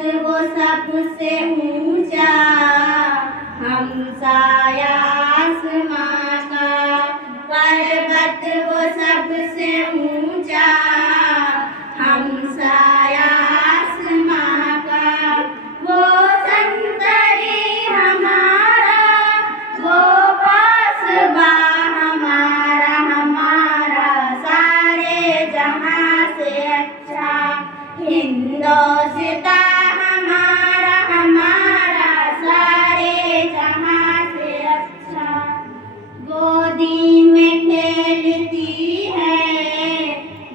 वो सबसे ऊंचा, हमसाया आसमां का। पर्वत वो सबसे ऊंचा, हमसाया आसमां का। वो संतरी हमारा, वो पासबा हमारा, हमारा सारे जहां से अच्छा। हिंदोस्तां हमारा, हमारा सारे जहां से अच्छा। गोदी में खेलती है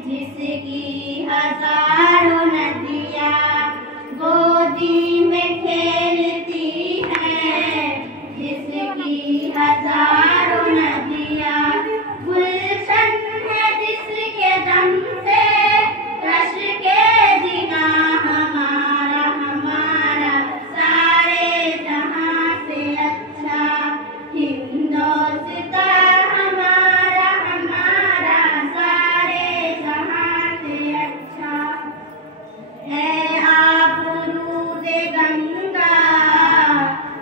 जिसकी हजारों नदियाँ, गोदी में खेलती है जिसकी हजारों नदियाँ। गुलशन है जिसके दम से रश के जिना हमारा, हमारा सारे जहां से अच्छा। हिंदोस्तां हमारा, हमारा सारे जहां से अच्छा। है आबरूद गंगा,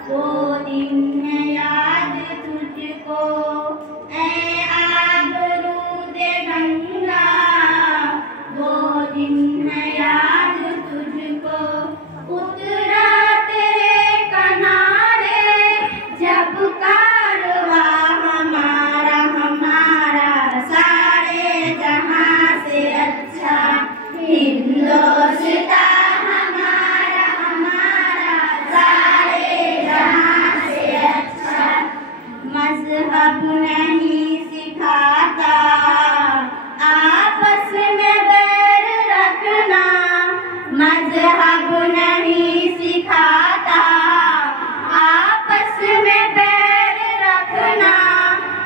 वो दिन है याद तुझको। है आबरूद गंगा, वो दिन है याद तुझको। उतरा तेरे किनारे जब कारवा हमारा, हमारा सारे जहां से अच्छा। हिंदोस्तां हमारा, हमारा सारे जहां से अच्छा। मजहब नहीं सिखाता आपस में बैर रखना, मजहब नहीं सिखाता आपस में बैर रखना।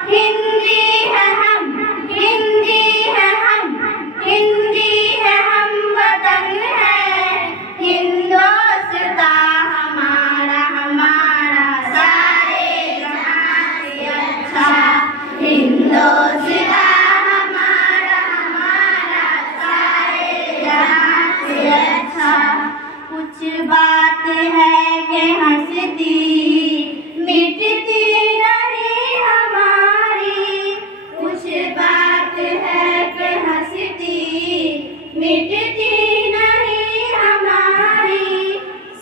हिंदी है हम, हिंदी है हम, हिंदी है हम, वतन है हिंदोस्तां हमारा, हमारा सारे जहां से अच्छा। हिंदोस्तां हमारा, हमारा सारे जहां से अच्छा। कुछ बात है कि हंसती मिटती नहीं हमारी, कुछ बात है कि हंसती मिटती नहीं हमारी।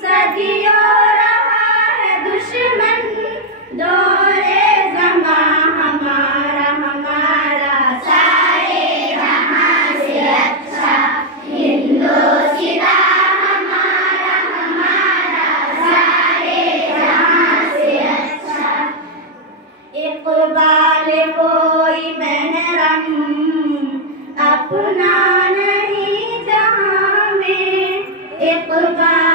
सदियों रहा है दुश्मन दौरे ज़मां हमारा, हमारा सारे जहां से अच्छा। हिंदोस्तां हमारा, हमारा सारे जहां से अच्छा। इक़बाल कोई महरम अपना नहीं जहां में, इक़बाल